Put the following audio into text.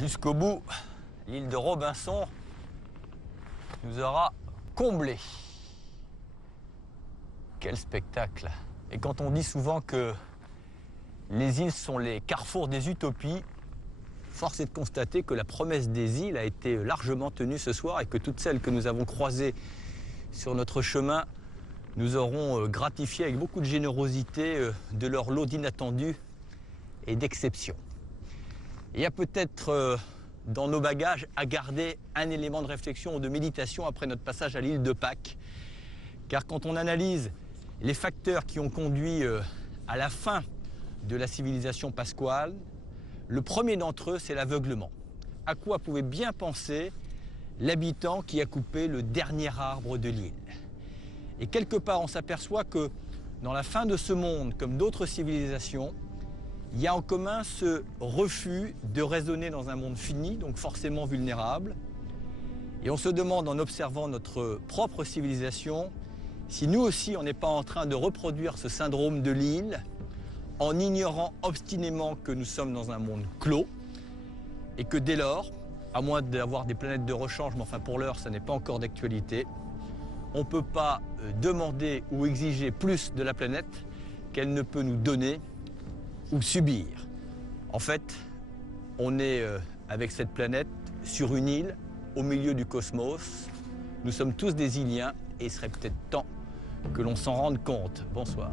jusqu'au bout, l'île de Robinson nous aura comblés. Quel spectacle! Et quand on dit souvent que les îles sont les carrefours des utopies, force est de constater que la promesse des îles a été largement tenue ce soir et que toutes celles que nous avons croisées sur notre chemin nous auront gratifié avec beaucoup de générosité de leur lot d'inattendus et d'exceptions. Il y a peut-être dans nos bagages à garder un élément de réflexion ou de méditation après notre passage à l'île de Pâques. Car quand on analyse les facteurs qui ont conduit à la fin de la civilisation pasquale, le premier d'entre eux, c'est l'aveuglement. À quoi pouvait bien penser l'habitant qui a coupé le dernier arbre de l'île? Et quelque part, on s'aperçoit que dans la fin de ce monde, comme d'autres civilisations, il y a en commun ce refus de raisonner dans un monde fini, donc forcément vulnérable. Et on se demande, en observant notre propre civilisation, si nous aussi, on n'est pas en train de reproduire ce syndrome de l'île, en ignorant obstinément que nous sommes dans un monde clos, et que dès lors, à moins d'avoir des planètes de rechange, mais enfin pour l'heure, ça n'est pas encore d'actualité, on ne peut pas demander ou exiger plus de la planète qu'elle ne peut nous donner ou subir. En fait, on est avec cette planète sur une île au milieu du cosmos. Nous sommes tous des Iliens et il serait peut-être temps que l'on s'en rende compte. Bonsoir.